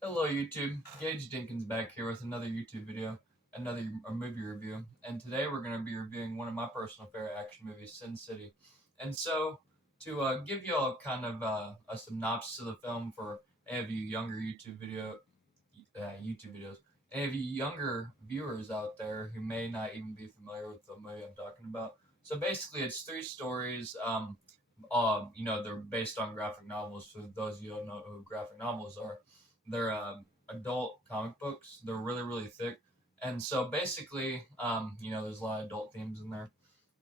Hello YouTube, Gage Dinkins back here with another YouTube video, another movie review, and today we're going to be reviewing one of my personal favorite action movies, Sin City. And so, to give you all kind of a synopsis of the film for any of you younger YouTube videos, any of you younger viewers out there who may not even be familiar with the movie I'm talking about. So basically, it's three stories. They're based on graphic novels. For those of you who don't know who graphic novels are, they're adult comic books. They're really, really thick. And so basically, there's a lot of adult themes in there.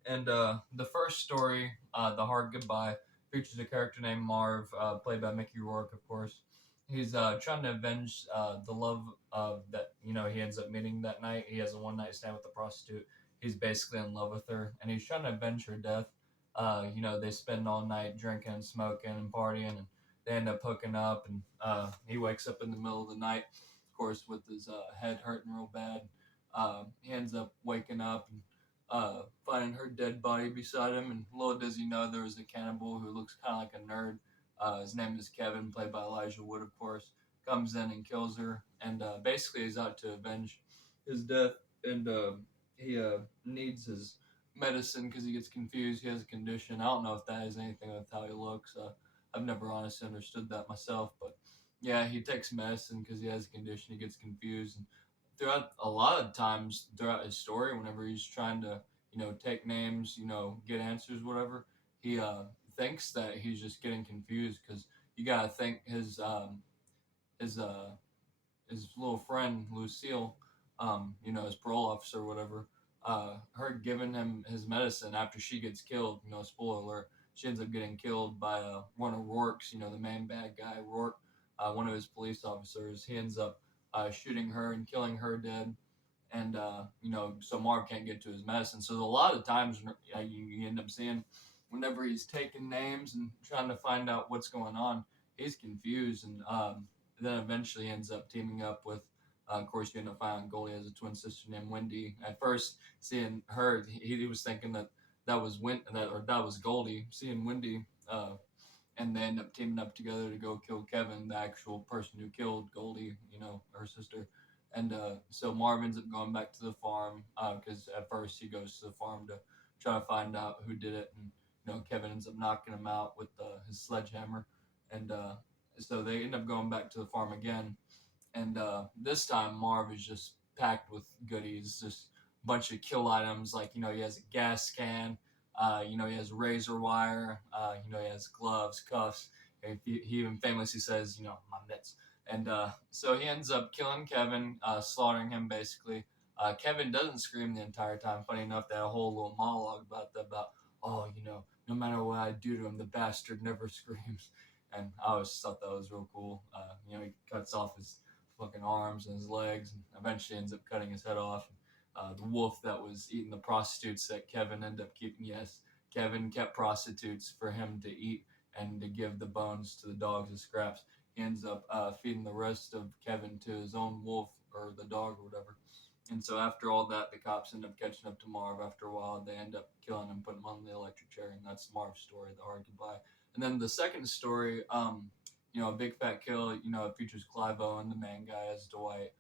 And the first story, The Hard Goodbye, features a character named Marv, played by Mickey Rourke, of course. He's trying to avenge the love of that, he ends up meeting that night. He has a one night stand with a prostitute. He's basically in love with her, and he's trying to avenge her death. They spend all night drinking and smoking and partying, and they end up hooking up. And he wakes up in the middle of the night, of course, with his head hurting real bad. He ends up waking up and finding her dead body beside him. And little does he know there was a cannibal who looks kind of like a nerd. His name is Kevin, played by Elijah Wood, of course. Comes in and kills her, and basically is out to avenge his death. And he needs his medicine because he gets confused. He has a condition. I don't know if that has anything with how he looks. I've never honestly understood that myself, but yeah, he takes medicine because he has a condition. He gets confused, and throughout a lot of times throughout his story, whenever he's trying to take names, get answers, whatever, he thinks that he's just getting confused because you gotta think his his little friend Lucille, his parole officer or whatever, her giving him his medicine after she gets killed. Spoiler alert, she ends up getting killed by one of Rourke's, the main bad guy, Rourke, one of his police officers. He ends up shooting her and killing her dead. And so Marv can't get to his medicine. So a lot of times you end up seeing whenever he's taking names and trying to find out what's going on, he's confused, and then eventually ends up teaming up with. Of course, you end up finding Goldie has a twin sister named Wendy. At first, seeing her, he was thinking that was that was Goldie. Seeing Wendy, and they end up teaming up together to go kill Kevin, the actual person who killed Goldie, her sister. And so Marv ends up going back to the farm because at first he goes to the farm to try to find out who did it, and Kevin ends up knocking him out with his sledgehammer, and so they end up going back to the farm again, and this time Marv is just packed with goodies, just a bunch of kill items. Like he has a gas can, he has razor wire, he has gloves, cuffs. He even famously says, my mitts. And so he ends up killing Kevin, slaughtering him basically. Kevin doesn't scream the entire time. Funny enough, they had a whole little monologue about that. About no matter what I do to him, the bastard never screams. And I always thought that was real cool. He cuts off his fucking arms and his legs, and eventually ends up cutting his head off. The wolf that was eating the prostitutes that Kevin ended up keeping. Yes, Kevin kept prostitutes for him to eat and to give the bones to the dogs as scraps. He ends up feeding the rest of Kevin to his own wolf or the dog or whatever. And so after all that, the cops end up catching up to Marv. After a while, they end up killing him, putting him on the electric chair, and that's Marv's story, The Hard Goodbye. And then the second story, a big fat kill. It features Clive Owen, the main guy, as Dwight.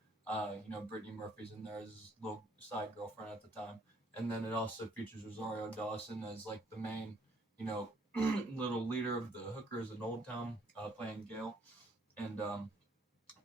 Brittany Murphy's in there as his little side girlfriend at the time. And then it also features Rosario Dawson as like the main, little leader of the hookers in Old Town, playing Gail. And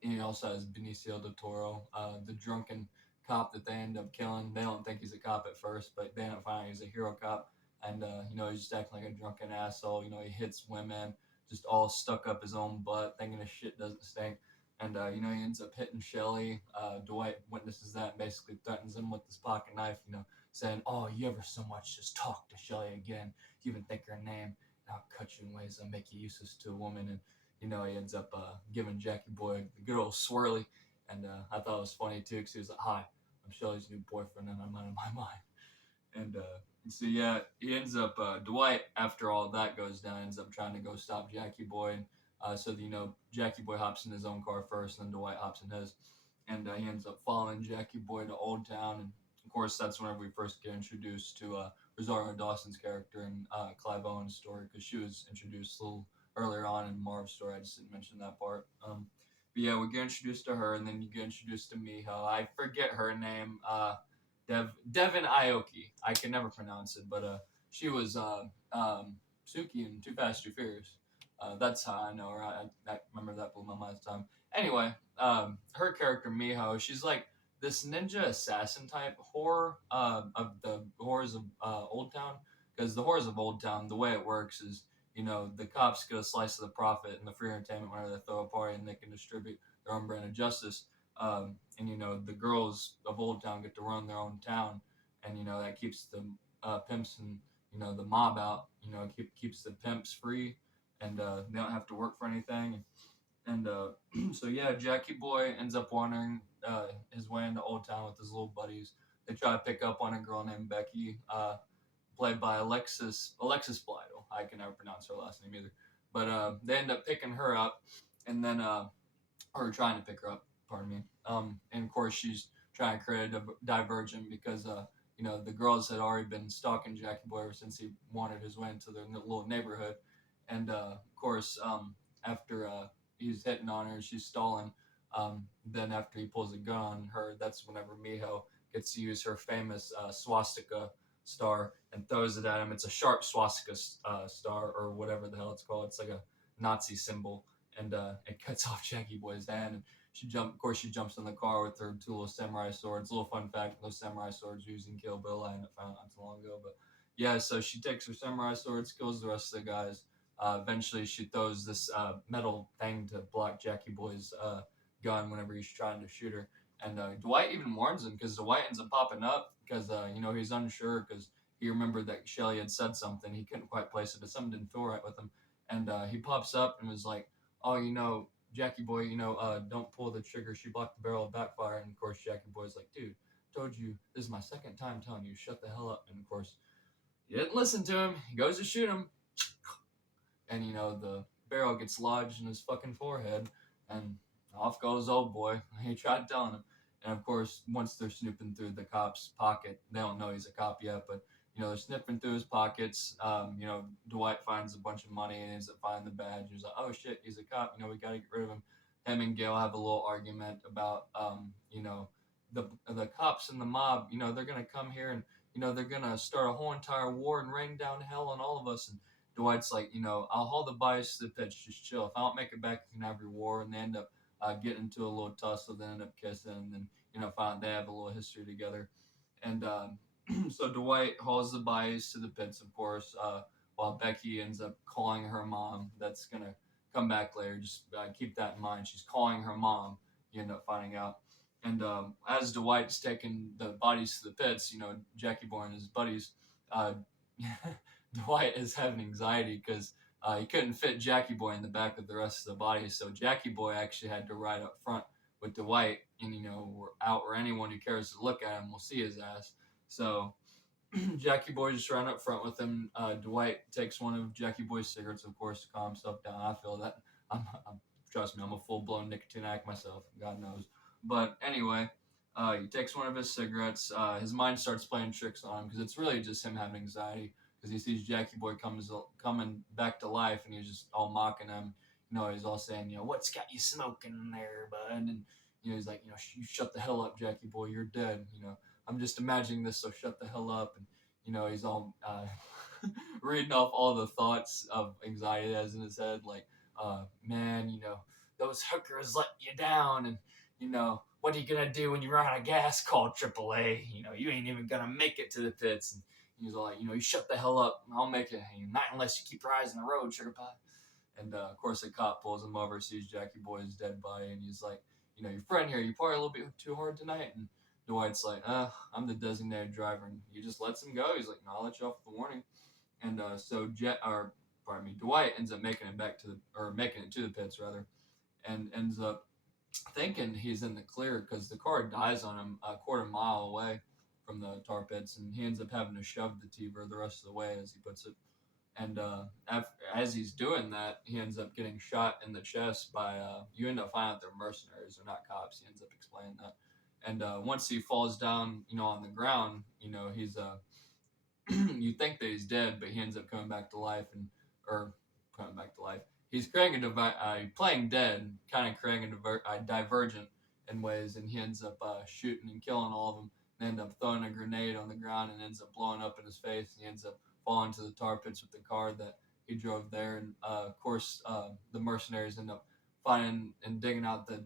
he also has Benicio del Toro, the drunken cop that they end up killing. They don't think he's a cop at first, but they end up finding he's a hero cop. And he's just acting like a drunken asshole. He hits women, just all stuck up his own butt, thinking his shit doesn't stink. And he ends up hitting Shelly. Dwight witnesses that and basically threatens him with his pocket knife. Saying, "Oh, you ever so much just talk to Shelly again? You even think her name? I'll cut you in ways that make you useless to a woman." And he ends up giving Jackie Boy the good old swirly. And I thought it was funny too because he was like, "Hi, I'm Shelly's new boyfriend, and I'm out of my mind." And so yeah, he ends up Dwight after all that goes down ends up trying to go stop Jackie Boy. And, so Jackie Boy hops in his own car first, and then Dwight hops in his, and he ends up following Jackie Boy to Old Town. And of course, that's whenever we first get introduced to Rosario Dawson's character and Clive Owen's story, because she was introduced a little earlier on in Marv's story. I just didn't mention that part. But But yeah, we get introduced to her, and then you get introduced to Miho. I forget her name. Devin Aoki. I can never pronounce it, but she was Suki in Too Fast Too Furious. That's how I know her. I remember that blew my mind at the time. Anyway, her character Miho, she's like this ninja assassin type horror of the horrors of Old Town. Because the horrors of Old Town, the way it works is, the cops get a slice of the profit and the free entertainment whenever they throw a party and they can distribute their own brand of justice. And the girls of Old Town get to run their own town, and that keeps the pimps and the mob out. Keeps the pimps free, and they don't have to work for anything. And so yeah, Jackie Boy ends up wandering his way into Old Town with his little buddies. They try to pick up on a girl named Becky, played by Alexis Bledel. I can never pronounce her last name either, but they end up picking her up, and then or trying to pick her up. Pardon me. And of course she's trying to create a diversion because the girls had already been stalking Jackie Boy ever since he wandered his way into their little neighborhood, and of course after he's hitting on her, she's stalling. Then after he pulls a gun on her, that's whenever Miho gets to use her famous swastika star and throws it at him. It's a sharp swastika star or whatever the hell it's called. It's like a Nazi symbol, and it cuts off Jackie Boy's hand. And of course, she jumps in the car with her two little samurai swords. A little fun fact: those samurai swords used in Kill Bill. I found not too long ago, but yeah. So she takes her samurai swords, kills the rest of the guys. Eventually, she throws this metal thing to block Jackie Boy's gun whenever he's trying to shoot her. And Dwight even warns him because Dwight ends up popping up because he's unsure because he remembered that Shelly had said something. He couldn't quite place it, but something didn't feel right with him. And he pops up and was like, "Oh, Jackie Boy, don't pull the trigger. She blocked the barrel of backfire." And of course, Jackie Boy's like, "Dude, told you this is my second time telling you, shut the hell up." And of course, he didn't listen to him. He goes to shoot him, and the barrel gets lodged in his fucking forehead, and off goes old boy. He tried telling him, and of course, once they're snooping through the cop's pocket, they don't know he's a cop yet, but they're sniffing through his pockets. Dwight finds a bunch of money and ends up finding the badge. He's like, "Oh shit, he's a cop. We got to get rid of him." Him and Gail have a little argument about, the cops and the mob. They're gonna come here and they're gonna start a whole entire war and rain down hell on all of us. And Dwight's like, I'll hold the bias to the pitch, just chill. If I don't make it back, you can have your war. And they end up getting into a little tussle, they end up kissing, and then, finally they have a little history together. And so Dwight hauls the bias to the pits, of course, while Becky ends up calling her mom. That's going to come back later. Just keep that in mind. She's calling her mom, you end up finding out. And as Dwight's taking the bodies to the pits, Jackie Boy and his buddies, uh, Dwight is having anxiety because he couldn't fit Jackie Boy in the back with the rest of the bodies. So Jackie Boy actually had to ride up front with Dwight, and we're out where anyone who cares to look at him will see his ass. So Jackie Boy just ran up front with him. Dwight takes one of Jackie Boy's cigarettes, of course, to calm himself down. I feel that. Trust me, I'm a full blown nicotine addict myself. God knows. But anyway, he takes one of his cigarettes. His mind starts playing tricks on him because it's really just him having anxiety because he sees Jackie Boy coming back to life, and he's just all mocking him. He's all saying, "What's got you smoking there, bud?" And he's like, "You shut the hell up, Jackie Boy. You're dead." I'm just imagining this, so shut the hell up. And he's all reading off all the thoughts of anxiety that is in his head, like, man, those hookers let you down, and what are you gonna do when you run out of gas? Call AAA. You ain't even gonna make it to the pits. And he's all like, you shut the hell up. I'll make it. Not unless you keep your eyes on the road, sugar pie. And of course, the cop pulls him over, sees Jackie Boy's dead body, and he's like, your friend here, you party a little bit too hard tonight. And Dwight's like, I'm the designated driver, and he just lets him go. He's like, no, I'll let you off with the warning. And so Dwight ends up making it to the pits rather, and ends up thinking he's in the clear because the car dies on him a quarter mile away from the tar pits, and he ends up having to shove the T-Bird the rest of the way, as he puts it. And as he's doing that, he ends up getting shot in the chest by. You end up finding out they're mercenaries; they're not cops. He ends up explaining that. And once he falls down, on the ground, he's you think that he's dead, but he ends up coming back to life, or coming back to life. he's creating playing dead, kind of creating divergent in ways, and he ends up shooting and killing all of them. And end up throwing a grenade on the ground and ends up blowing up in his face. And he ends up falling to the tar pits with the car that he drove there. And of course, the mercenaries end up finding and digging out the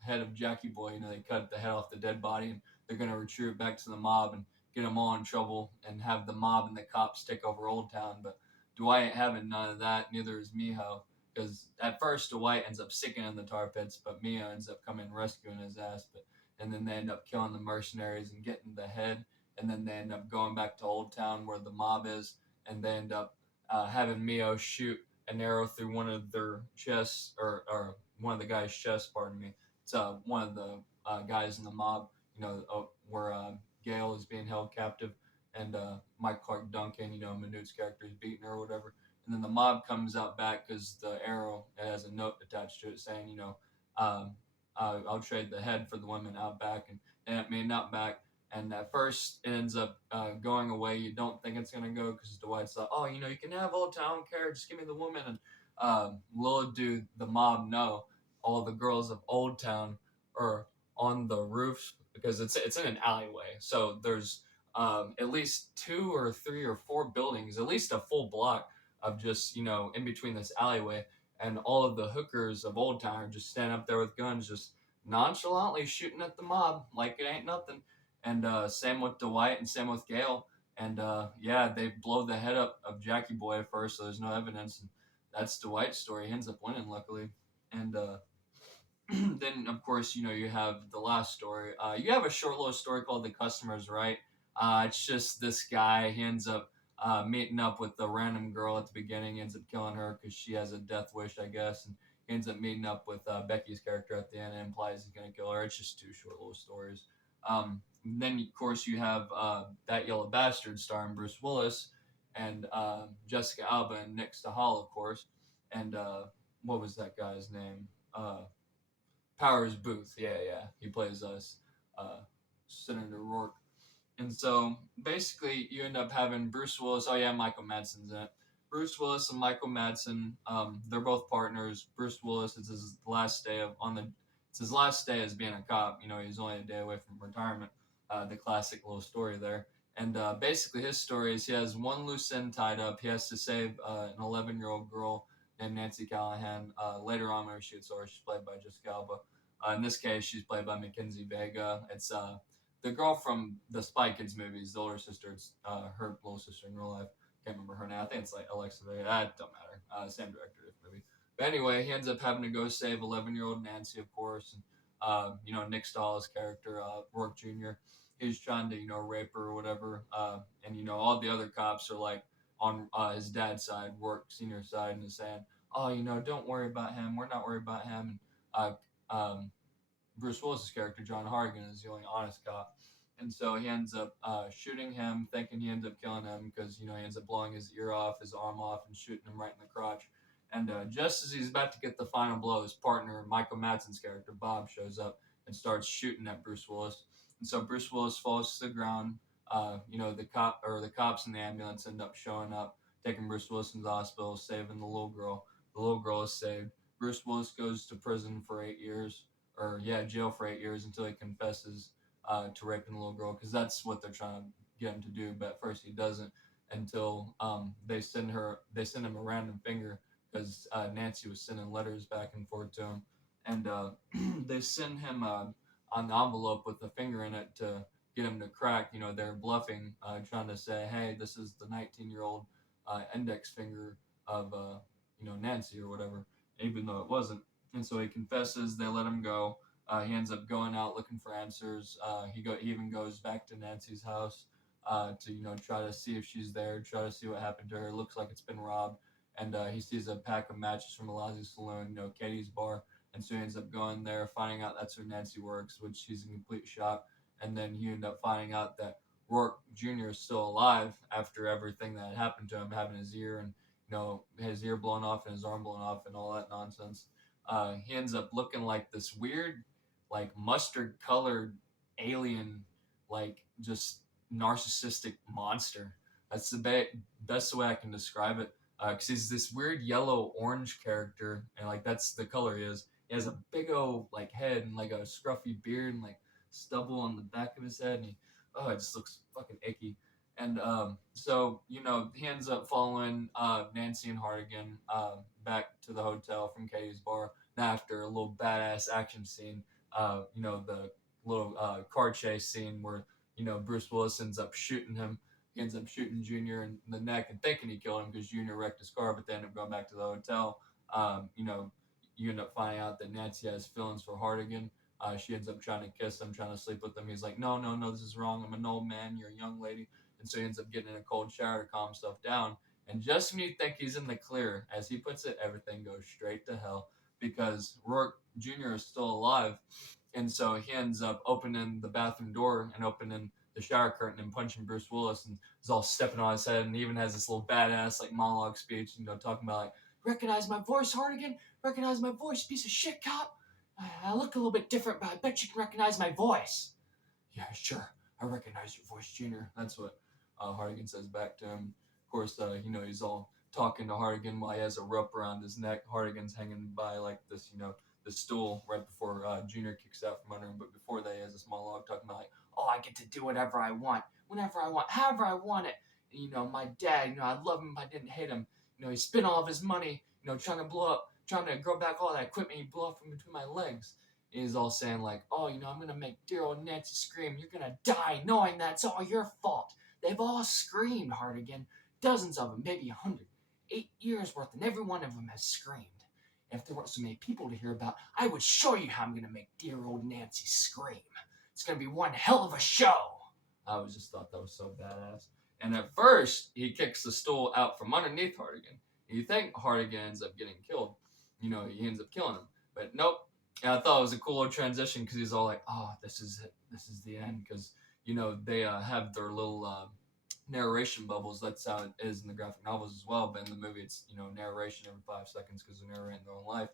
head of Jackie Boy. You know, they cut the head off the dead body, and they're going to retrieve it back to the mob and get them all in trouble and have the mob and the cops take over Old Town. But Dwight ain't having none of that. Neither is Miho. Because at first Dwight ends up sinking in the tar pits, but Mio ends up coming and rescuing his ass. But and then they end up killing the mercenaries and getting the head. And then they end up going back to Old Town where the mob is, and they end up having Mio shoot an arrow through one of their chests, or one of the guy's chests. Pardon me. It's one of the guys in the mob. You know, where Gail is being held captive, and Mike Clark Duncan, you know, Manute's character is beaten her or whatever. And then the mob comes out back because the arrow has a note attached to it saying, you know, I'll trade the head for the women out back, and it made out back. And at first, it ends up going away. You don't think it's gonna go because Dwight's like, oh, you know, you can have Old Town care, just give me the woman. And little do the mob know, all the girls of Old Town are on the roofs because it's in an alleyway. So there's at least two or three or four buildings, at least a full block of just, you know, in between this alleyway, and all of the hookers of Old Town are just standing up there with guns, just nonchalantly shooting at the mob like it ain't nothing. And same with Dwight and same with Gail. And yeah, they blow the head up of Jackie Boy at first, so there's no evidence. And that's Dwight's story. He ends up winning, luckily. And then of course, you know, you have the last story. You have a short little story called The Customer's Right. It's just this guy. He ends up meeting up with the random girl at the beginning. He ends up killing her because she has a death wish, I guess. And he ends up meeting up with Becky's character at the end and implies he's gonna kill her. It's just two short little stories. Then of course you have That Yellow Bastard starring Bruce Willis and Jessica Alba and Nick Stahl, of course. And what was that guy's name? Powers Booth. Yeah, yeah. He plays us, Senator Rourke. And so basically, you end up having Bruce Willis. Oh yeah, Michael Madsen's in it. Bruce Willis and Michael Madsen. They're both partners. Bruce Willis, it's his last day It's his last day as being a cop. You know, he's only a day away from retirement. The classic little story there. And basically, his story is he has one loose end tied up. He has to save an 11-year-old girl named Nancy Callahan. Later on, when she gets over, she's played by Jessica Alba. In this case, she's played by Mackenzie Vega. It's the girl from the Spy Kids movies, the older sister. It's her little sister in real life. Can't remember her name. I think it's like Alexa Vega. That don't matter. Same director of the movie. But anyway, he ends up having to go save 11-year-old Nancy, of course. And you know, Nick Stahl's character, Rourke Jr. He's trying to, you know, rape her or whatever. And you know, all the other cops are like on his dad's side, Rourke Senior's side, and is saying, "Oh, you know, don't worry about him. We're not worried about him." And Bruce Willis's character, John Harrigan, is the only honest cop. And so he ends up shooting him, thinking he ends up killing him because, you know, he ends up blowing his ear off, his arm off, and shooting him right in the crotch. And just as he's about to get the final blow, his partner, Michael Madsen's character, Bob, shows up and starts shooting at Bruce Willis. And so Bruce Willis falls to the ground. You know, the cops in the ambulance end up showing up, taking Bruce Willis to the hospital, saving the little girl. The little girl is saved. Bruce Willis goes to prison for 8 years, or yeah, jail for 8 years until he confesses to raping the little girl, because that's what they're trying to get him to do. But at first he doesn't until they send him a random finger because Nancy was sending letters back and forth to him, and they send him an envelope with a finger in it to get him to crack. You know, they're bluffing, trying to say, hey, this is the 19-year-old index finger of you know, Nancy or whatever, even though it wasn't. And so he confesses. They let him go. He ends up going out looking for answers. He even goes back to Nancy's house to, you know, try to see if she's there, try to see what happened to her. It looks like it's been robbed. And he sees a pack of matches from a lousy saloon, you know, Katie's bar. And so he ends up going there, finding out that's where Nancy works, which he's in complete shock. And then he ends up finding out that Rourke Jr. is still alive after everything that happened to him, having his ear and, you know, his ear blown off and his arm blown off and all that nonsense. He ends up looking like this weird, like mustard colored alien, like just narcissistic monster. That's the best way I can describe it. because he's this weird yellow orange character, and like that's the color he is. He has a big old like head and like a scruffy beard and like stubble on the back of his head, and it just looks fucking icky. And so he ends up following Nancy and Hardigan back to the hotel from Katie's bar. And after a little badass action scene, the little car chase scene where Bruce Willis ends up shooting him. He ends up shooting Junior in the neck and thinking he killed him because Junior wrecked his car, but they end up going back to the hotel. You end up finding out that Nancy has feelings for Hardigan. She ends up trying to kiss him, trying to sleep with him. He's like, no, no, no, this is wrong. I'm an old man. You're a young lady. And so he ends up getting in a cold shower to calm himself down. And just when you think he's in the clear, as he puts it, everything goes straight to hell because Rourke Jr. is still alive. And so he ends up opening the bathroom door and opening the shower curtain and punching Bruce Willis, and is all stepping on his head, and he even has this little badass like monologue speech, talking about like, recognize my voice, Hardigan? Recognize my voice, piece of shit cop? I look a little bit different, but I bet you can recognize my voice. Yeah, sure. I recognize your voice, Junior. That's what Hardigan says back to him. Of course, he's all talking to Hardigan while he has a rope around his neck. Hardigan's hanging by like this, the stool right before Junior kicks out from under him. But before that, he has this monologue talking about like, oh, I get to do whatever I want, whenever I want, however I want it. And, my dad, I love him, I didn't hate him. He spent all of his money, trying to grow back all that equipment he blew up from between my legs. And he's all saying like, oh, I'm gonna make dear old Nancy scream. You're gonna die knowing that's all your fault. They've all screamed, Hardigan. Dozens of them, maybe 100. 8 years worth, and every one of them has screamed. If there weren't so many people to hear about, I would show you how I'm gonna make dear old Nancy scream. It's gonna be one hell of a show. I was just thought that was so badass. And at first, he kicks the stool out from underneath Hardigan. You think Hardigan ends up getting killed. He ends up killing him. But nope. And I thought it was a cool little transition because he's all like, oh, this is it. This is the end. Because, they have their little narration bubbles. That's how it is in the graphic novels as well. But in the movie, it's, narration every 5 seconds because they're narrating their own life.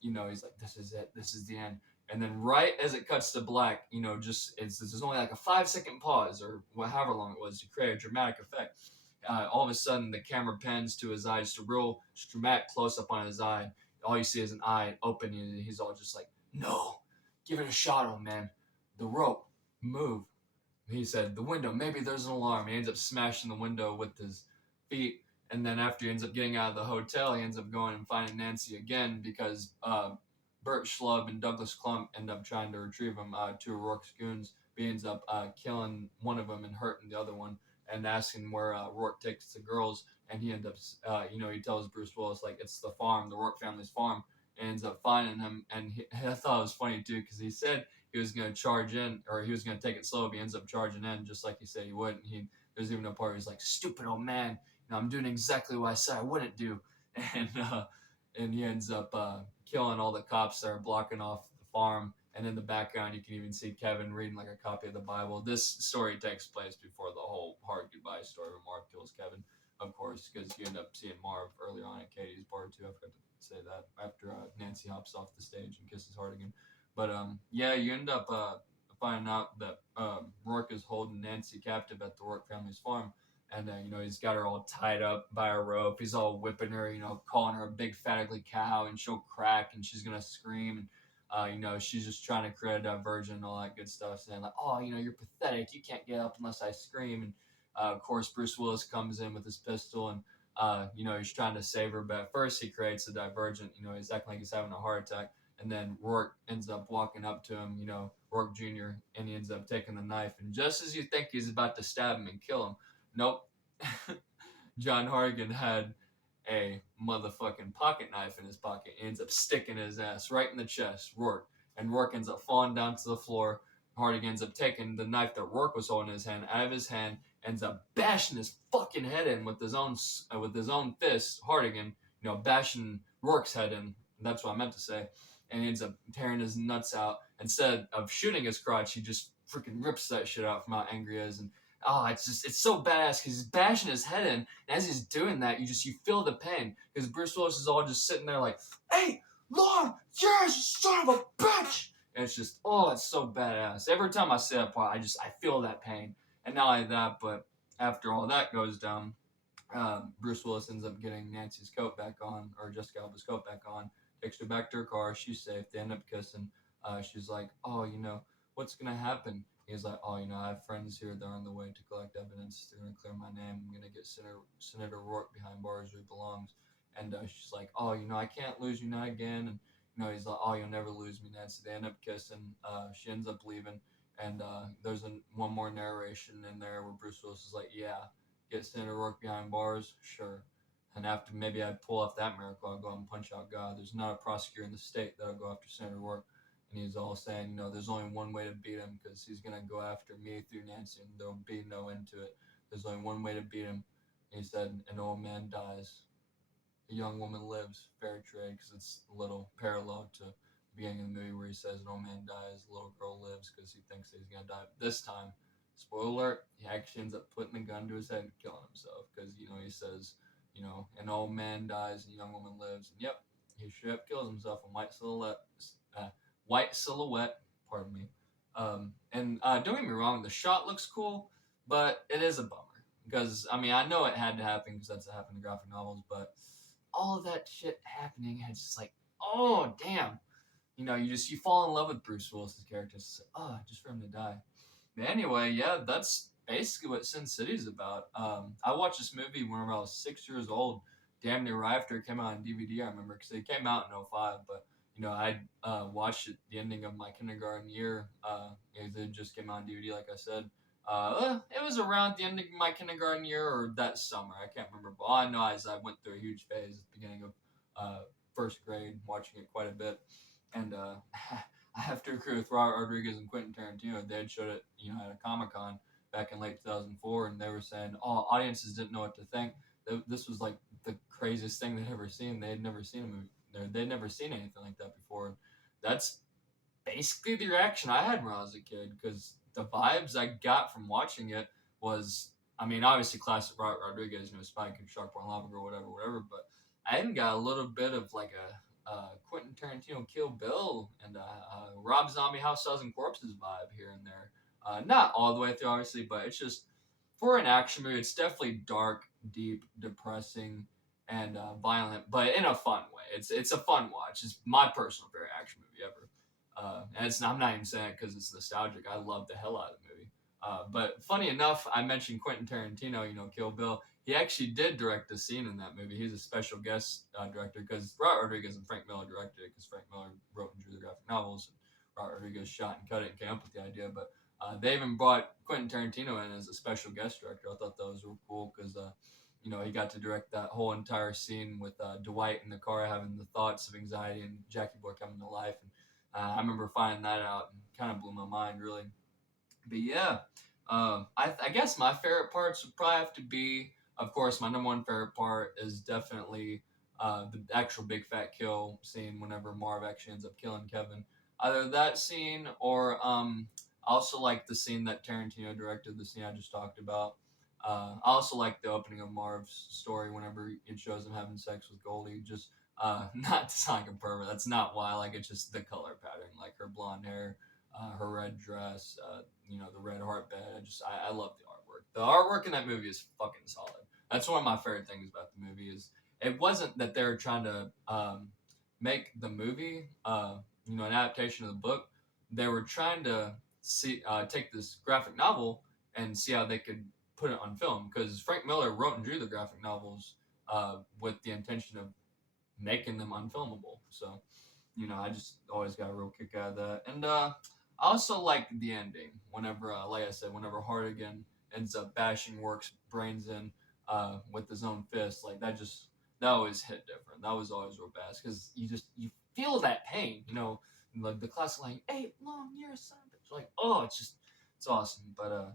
He's like, this is it. This is the end. And then right as it cuts to black, there's only like a 5-second pause or however long it was to create a dramatic effect. All of a sudden, the camera pans to his eye, just a real dramatic close up on his eye. All you see is an eye open, and he's all just like, no, give it a shot, old man. The rope, move. He said, the window, maybe there's an alarm. He ends up smashing the window with his feet. And then after he ends up getting out of the hotel, he ends up going and finding Nancy again because Bert Schlub and Douglas Clump end up trying to retrieve him, two Rourke's goons. But he ends up killing one of them and hurting the other one and asking where Rourke takes the girls. And he ends up, he tells Bruce Willis, like, it's the farm, the Rourke family's farm. And ends up finding him. And I thought it was funny, too, because he said he was going to charge in, or he was going to take it slow, but he ends up charging in just like he said he would. And there's even a part where he's like, stupid old man, I'm doing exactly what I said I wouldn't do. And he ends up killing all the cops that are blocking off the farm. And in the background, you can even see Kevin reading like a copy of the Bible. This story takes place before the whole hard goodbye story where Marv kills Kevin, of course, because you end up seeing Marv earlier on at Katie's bar too. I forgot to say that after Nancy hops off the stage and kisses Hardigan. But yeah, you end up finding out that Rourke is holding Nancy captive at the Rourke family's farm. And he's got her all tied up by a rope. He's all whipping her, calling her a big fat ugly cow, and she'll crack and she's gonna scream. And she's just trying to create a diversion and all that good stuff, saying like, oh, you're pathetic. You can't get up unless I scream. And of course, Bruce Willis comes in with his pistol and he's trying to save her. But at first, he creates a divergent. He's acting like he's having a heart attack. And then Rourke ends up walking up to him, Rourke Jr., and he ends up taking the knife. And just as you think he's about to stab him and kill him, nope. John Hardigan had a motherfucking pocket knife in his pocket. He ends up sticking his ass right in the chest, Rourke. And Rourke ends up falling down to the floor. Hardigan ends up taking the knife that Rourke was holding in his hand out of his hand, ends up bashing his fucking head in with his own fist. Hardigan, bashing Rourke's head in. That's what I meant to say. And he ends up tearing his nuts out. Instead of shooting his crotch, he just freaking rips that shit out from how angry he is. And it's so badass because he's bashing his head in. And as he's doing that, you feel the pain because Bruce Willis is all just sitting there like, hey, Lord, yes, you son of a bitch. And it's just, it's so badass. Every time I say that part, I feel that pain. And not only that, but after all that goes down, Bruce Willis ends up getting Nancy's coat back on, or Jessica Alba's coat back on, takes her back to her car. She's safe. They end up kissing. She's like, "Oh, what's gonna happen?" He's like, "Oh, I have friends here. They're on the way to collect evidence. They're gonna clear my name. I'm gonna get Senator Rourke behind bars where he belongs." And she's like, "Oh, I can't lose you, not again." And he's like, "Oh, you'll never lose me, Nancy." They end up kissing. She ends up leaving. And there's one more narration in there where Bruce Willis is like, "Yeah, get Senator Rourke behind bars, sure. And after maybe I pull off that miracle, I'll go out and punch out God. There's not a prosecutor in the state that'll go after Senator Rourke." And he's all saying, there's only one way to beat him because he's gonna go after me through Nancy, and there'll be no end to it. There's only one way to beat him. And he said, "An old man dies, a young woman lives." Fair trade, because it's a little parallel to the beginning of the movie where he says an old man dies, a little girl lives, because he thinks that he's gonna die. This time, spoiler alert, he actually ends up putting the gun to his head and killing himself, because he says, an old man dies and a young woman lives, and yep, he straight up kills himself in white silhouette. Pardon me. And don't get me wrong, the shot looks cool, but it is a bummer because I know it had to happen because that's what happened in graphic novels, but all of that shit happening, it's just like, oh damn, you fall in love with Bruce Willis's character. It's like, oh, just for him to die. But anyway, yeah, that's basically what Sin City is about. I watched this movie whenever I was 6 years old, damn near right after it came out on DVD. I remember because it came out in '05, but I watched it the ending of my kindergarten year. It just came out on DVD, like I said. It was around the ending of my kindergarten year or that summer. I can't remember. But all I know is I went through a huge phase at the beginning of first grade, watching it quite a bit. And I have to agree with Robert Rodriguez and Quentin Tarantino. They had showed it, at a Comic Con back in late 2004, and they were saying, "Oh, audiences didn't know what to think. This was like the craziest thing they'd ever seen. They had never seen a movie. They'd never seen anything like that before." That's basically the reaction I had when I was a kid because the vibes I got from watching it was, obviously classic Robert Rodriguez, Spike and Sharkborn Lava Girl, whatever. But I even got a little bit of like a Quentin Tarantino Kill Bill and Rob Zombie House Thousand Corpses vibe here and there. Not all the way through, obviously, but it's just for an action movie. It's definitely dark, deep, depressing, and violent, but in a fun way. It's a fun watch. It's my personal favorite action movie ever. I'm not even saying it because it's nostalgic. I love the hell out of the movie. But funny enough, I mentioned Quentin Tarantino, Kill Bill. He actually did direct a scene in that movie. He's a special guest director because Robert Rodriguez and Frank Miller directed it because Frank Miller wrote and drew the graphic novels. And Robert Rodriguez shot and cut it and came up with the idea. But they even brought Quentin Tarantino in as a special guest director. I thought that was real cool because he got to direct that whole entire scene with Dwight in the car having the thoughts of anxiety and Jackie Boy coming to life. And I remember finding that out and kind of blew my mind, really. But yeah, I guess my favorite parts would probably have to be, of course, my number one favorite part is definitely the actual big fat kill scene whenever Marv actually ends up killing Kevin. Either that scene or I also like the scene that Tarantino directed, the scene I just talked about. I also like the opening of Marv's story whenever it shows him having sex with Goldie. Just not to sound like a pervert. That's not why I like it. Just the color pattern, like her blonde hair, her red dress, the red heart bed. I love the artwork. The artwork in that movie is fucking solid. That's one of my favorite things about the movie is it wasn't that they were trying to make the movie, an adaptation of the book. They were trying to take this graphic novel and see how they could put it on film because Frank Miller wrote and drew the graphic novels with the intention of making them unfilmable. So, I just always got a real kick out of that. And I also like the ending. Whenever, like I said, whenever Hardigan ends up bashing Work's brains in with his own fist, like that always hit different. That was always real bad because you feel that pain. Like the classic line, 8 long years, son. It's like, oh, it's awesome. But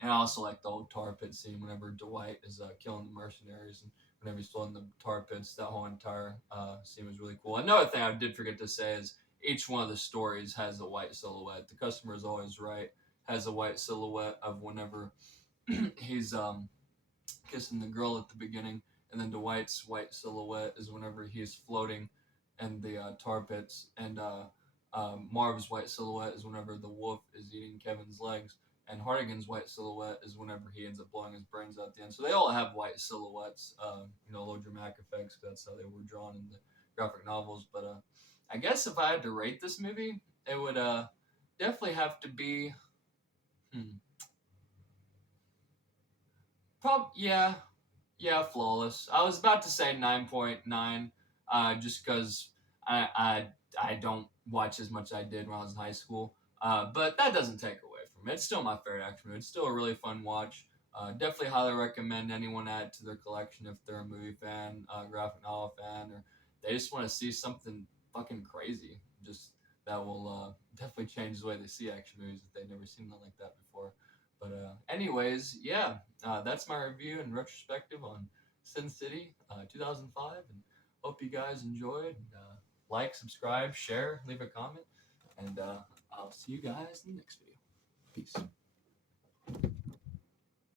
and I also like the old tar pit scene whenever Dwight is killing the mercenaries and whenever he's still in the tar pits. That whole entire scene was really cool. Another thing I did forget to say is each one of the stories has a white silhouette. The customer is always right. Has a white silhouette of whenever he's kissing the girl at the beginning, and then Dwight's white silhouette is whenever he's floating in the tar pits, and Marv's white silhouette is whenever the wolf is eating Kevin's legs. and Hardigan's white silhouette is whenever he ends up blowing his brains out at the end. So they all have white silhouettes, low dramatic effects. That's how they were drawn in the graphic novels. But I guess if I had to rate this movie, it would definitely have to be, hmm, yeah, yeah, flawless. I was about to say 9.9, just because I, I I don't watch as much as I did when I was in high school. But that doesn't take away from it. It's still my favorite action movie. It's still a really fun watch. Definitely highly recommend anyone add to their collection if they're a movie fan, graphic novel fan, or they just want to see something fucking crazy. Just that will definitely change the way they see action movies if they've never seen one like that before. But anyways, yeah, that's my review and retrospective on Sin City 2005. And hope you guys enjoyed. Like, subscribe, share, leave a comment. And I'll see you guys in the next video. Peace.